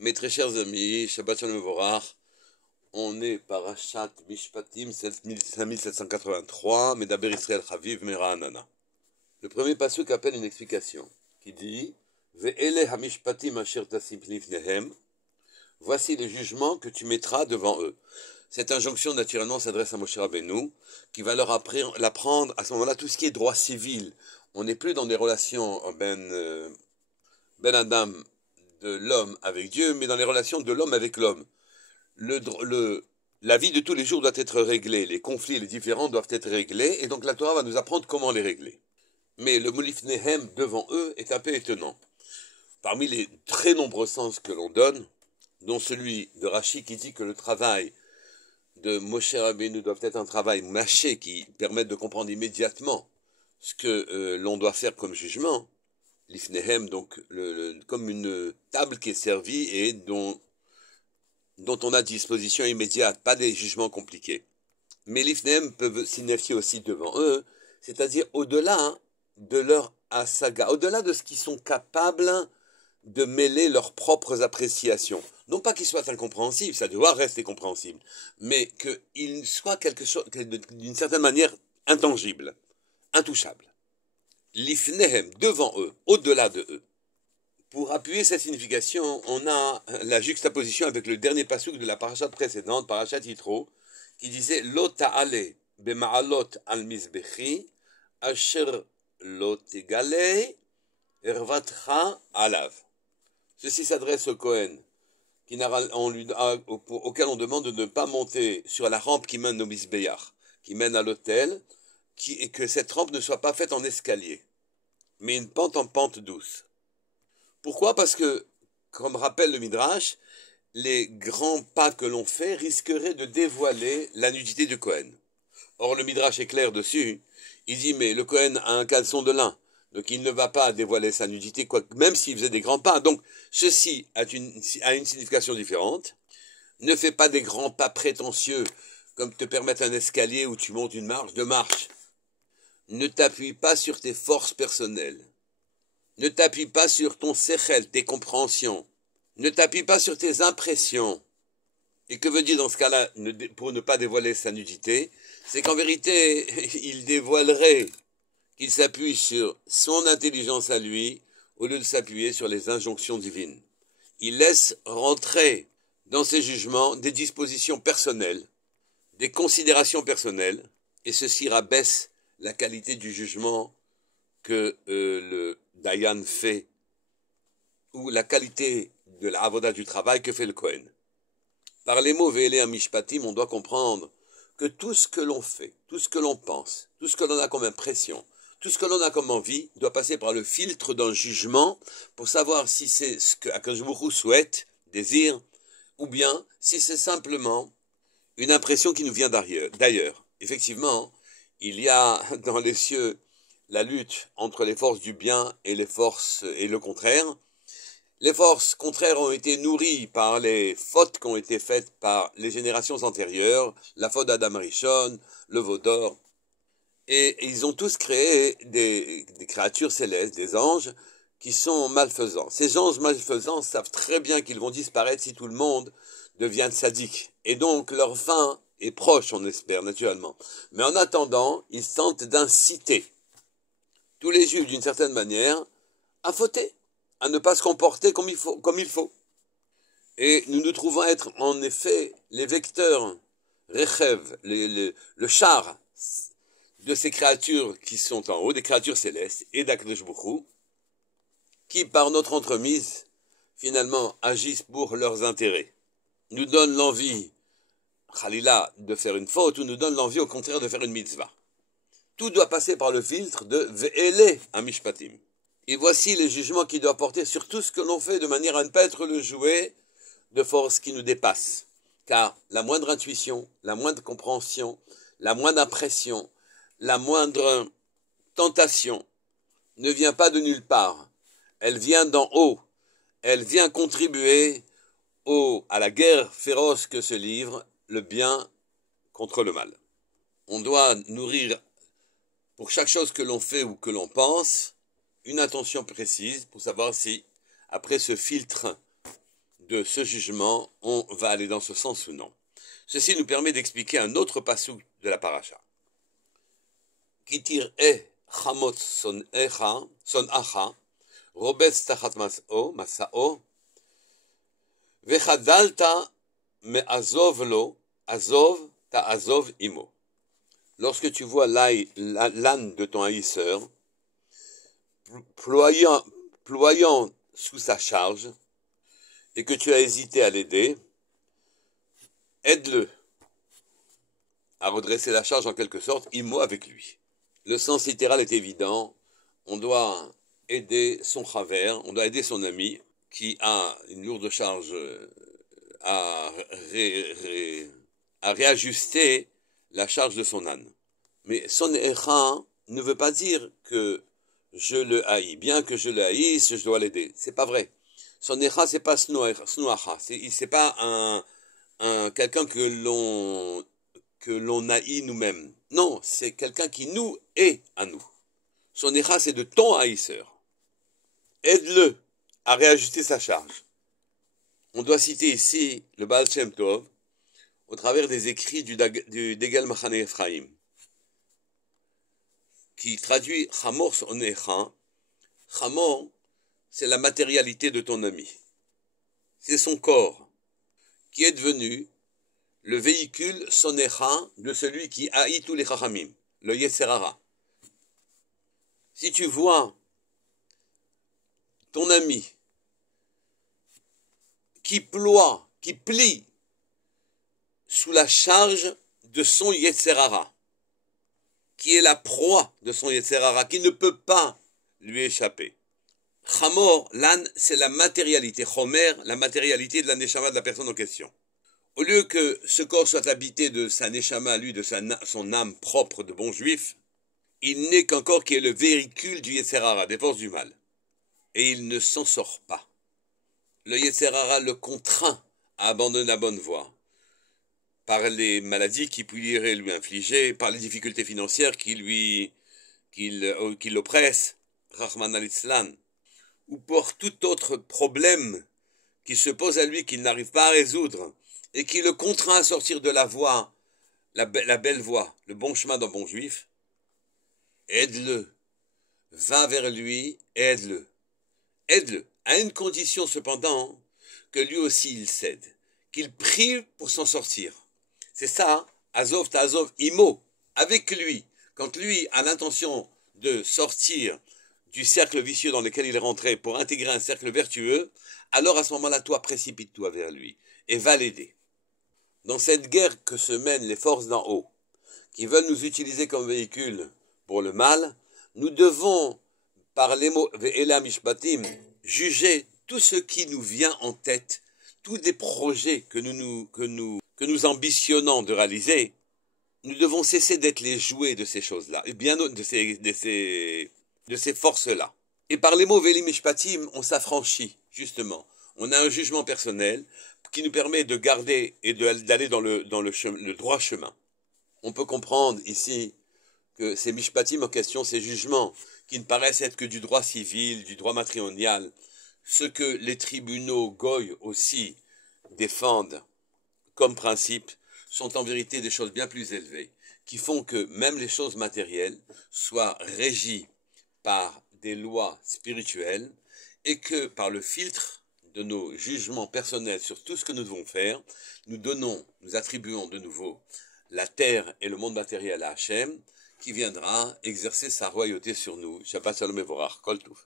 Mes très chers amis, Shabbat Shalom Mevorach, on est Parashat Mishpatim 5783, Medaber Israël Chaviv Mera Anana. Le premier pasuk appelle une explication qui dit Ve'ele hamishpatim asher tasim lifnehem. Voici les jugements que tu mettras devant eux. Cette injonction naturellement s'adresse à Moshe Rabbeinu, qui va leur apprendre à ce moment-là tout ce qui est droit civil. On n'est plus dans des relations ben Adam de l'homme avec Dieu, mais dans les relations de l'homme avec l'homme. La vie de tous les jours doit être réglée, les conflits, les différends doivent être réglés, et donc la Torah va nous apprendre comment les régler. Mais le Molifnehem devant eux est un peu étonnant. Parmi les très nombreux sens que l'on donne, dont celui de Rashi qui dit que le travail de Moshe Rabbeinu doit être un travail mâché qui permette de comprendre immédiatement ce que l'on doit faire comme jugement, l'ifnehem, donc comme une table qui est servie et dont on a disposition immédiate, pas des jugements compliqués. Mais l'ifnehem peuvent signifier aussi devant eux, c'est-à-dire au-delà de leur asaga, au-delà de ce qu'ils sont capables de mêler leurs propres appréciations. Non pas qu'ils soient incompréhensibles, ça doit rester compréhensible, mais qu'ils soient quelque chose d'une certaine manière intangible, intouchable. L'ifnehem, devant eux, au-delà de eux. Pour appuyer cette signification, on a la juxtaposition avec le dernier pasuk de la parashat précédente, parashat Yitro, qui disait Lo ta'ale bema'alot al mizbechi asher lo tegale ervatcha alav. Ceci s'adresse au Kohen, auquel on demande de ne pas monter sur la rampe qui mène au Mizbeach, qui mène à l'autel, et que cette rampe ne soit pas faite en escalier, mais une pente en pente douce. Pourquoi ? Parce que, comme rappelle le Midrash, les grands pas que l'on fait risqueraient de dévoiler la nudité du Kohen. Or, le Midrash est clair dessus. Il dit, mais le Kohen a un caleçon de lin, donc il ne va pas dévoiler sa nudité, même s'il faisait des grands pas. Donc, ceci a une signification différente. Ne fais pas des grands pas prétentieux, comme te permettre un escalier où tu montes une marche de marche. Ne t'appuie pas sur tes forces personnelles. Ne t'appuie pas sur ton sechel, tes compréhensions. Ne t'appuie pas sur tes impressions. Et que veut dire dans ce cas-là, pour ne pas dévoiler sa nudité? C'est qu'en vérité, il dévoilerait qu'il s'appuie sur son intelligence à lui, au lieu de s'appuyer sur les injonctions divines. Il laisse rentrer dans ses jugements des dispositions personnelles, des considérations personnelles, et ceci rabaisse la qualité du jugement que le Dayan fait, ou la qualité de la avoda du travail que fait le Kohen. Par les mots Ve'ele hamishpatim, on doit comprendre que tout ce que l'on fait, tout ce que l'on pense, tout ce que l'on a comme impression, tout ce que l'on a comme envie, doit passer par le filtre d'un jugement pour savoir si c'est ce que Akadosh Baruch Hu souhaite, désire, ou bien si c'est simplement une impression qui nous vient d'ailleurs. Effectivement, il y a dans les cieux la lutte entre les forces du bien et les forces et le contraire. Les forces contraires ont été nourries par les fautes qui ont été faites par les générations antérieures, la faute d'Adam Rishon, le veau d'or, et ils ont tous créé des créatures célestes, des anges, qui sont malfaisants. Ces anges malfaisants savent très bien qu'ils vont disparaître si tout le monde devient sadique. Et donc leur fin est proche, on espère, naturellement. Mais en attendant, ils tentent d'inciter tous les juifs, d'une certaine manière, à fauter, à ne pas se comporter comme il faut. Et nous nous trouvons être, en effet, les vecteurs, Rechev, le char de ces créatures qui sont en haut, des créatures célestes, et d'Akadosh Baruch Hu, qui, par notre entremise, finalement, agissent pour leurs intérêts. Nous donnent l'envie, Khalila, de faire une faute, ou nous donnent l'envie, au contraire, de faire une mitzvah. Tout doit passer par le filtre de Ve'ele hamishpatim. Et voici les jugements qu'il doit porter sur tout ce que l'on fait de manière à ne pas être le jouet de forces qui nous dépassent. Car la moindre intuition, la moindre compréhension, la moindre impression, la moindre tentation ne vient pas de nulle part. Elle vient d'en haut. Elle vient contribuer à la guerre féroce que se livre le bien contre le mal. On doit nourrir pour chaque chose que l'on fait ou que l'on pense, une attention précise pour savoir si, après ce filtre de ce jugement, on va aller dans ce sens ou non. Ceci nous permet d'expliquer un autre passouk de la paracha. Ki tir'eh chamot son'acha, robetz tachat masa'o, vechadalta me'azov lo, azov ta'azov imo. Lorsque tu vois l'âne de ton haïsseur, ployant sous sa charge, et que tu as hésité à l'aider, aide-le à redresser la charge en quelque sorte, imo avec lui. Le sens littéral est évident, on doit aider son chaver, on doit aider son ami qui a une lourde charge à réajuster la charge de son âne. Mais son écha ne veut pas dire que je le haïs. Bien que je le haïsse, je dois l'aider. C'est pas vrai. Son écha, c'est pas snuacha. C'est pas quelqu'un que l'on haït nous-mêmes. Non, c'est quelqu'un qui nous est à nous. Son écha, c'est de ton haïsseur. Aide-le à réajuster sa charge. On doit citer ici le Baal Shem Tov au travers des écrits du Degel Machane Ephraim, qui traduit Chamor son écha. Chamor, c'est la matérialité de ton ami. C'est son corps qui est devenu le véhicule son écha de celui qui haït tous les chachamim, le Yetzerara. Si tu vois ton ami qui plie sous la charge de son Yetzerara, qui est la proie de son Yetzerara, qui ne peut pas lui échapper. Chamor, l'âne, c'est la matérialité. Chomer, la matérialité de la neshama de la personne en question. Au lieu que ce corps soit habité de sa neshama, lui, de son âme propre de bon juif, il n'est qu'un corps qui est le véhicule du Yetzerara, des forces du mal. Et il ne s'en sort pas. Le Yetzerara le contraint à abandonner la bonne voie, par les maladies qu'il pourrait lui infliger, par les difficultés financières qui l'oppressent, Rahman al-Islam, ou pour tout autre problème qui se pose à lui qu'il n'arrive pas à résoudre, et qui le contraint à sortir de la voie, la belle voie, le bon chemin d'un bon juif, aide-le, va vers lui, aide-le, à une condition cependant, que lui aussi il cède, qu'il prie pour s'en sortir. C'est ça, Azov ta'azov imo, avec lui. Quand lui a l'intention de sortir du cercle vicieux dans lequel il est rentré pour intégrer un cercle vertueux, alors à ce moment-là, toi, précipite-toi vers lui et va l'aider. Dans cette guerre que se mènent les forces d'en haut, qui veulent nous utiliser comme véhicule pour le mal, nous devons, par les mots ve'ela mishpatim, juger tout ce qui nous vient en tête, tous des projets que nous ambitionnons de réaliser. Nous devons cesser d'être les jouets de ces choses-là, et bien de ces forces-là. Et par les mots ve'eli mishpatim, on s'affranchit, justement. On a un jugement personnel qui nous permet de garder et d'aller dans le droit chemin. On peut comprendre ici que ces mishpatim en question, ces jugements, qui ne paraissent être que du droit civil, du droit matrimonial, ce que les tribunaux goy aussi défendent comme principe, sont en vérité des choses bien plus élevées, qui font que même les choses matérielles soient régies par des lois spirituelles et que par le filtre de nos jugements personnels sur tout ce que nous devons faire, nous attribuons de nouveau la terre et le monde matériel à Hachem, qui viendra exercer sa royauté sur nous. Shabbat Shalom Mevorach, Kol Tuv.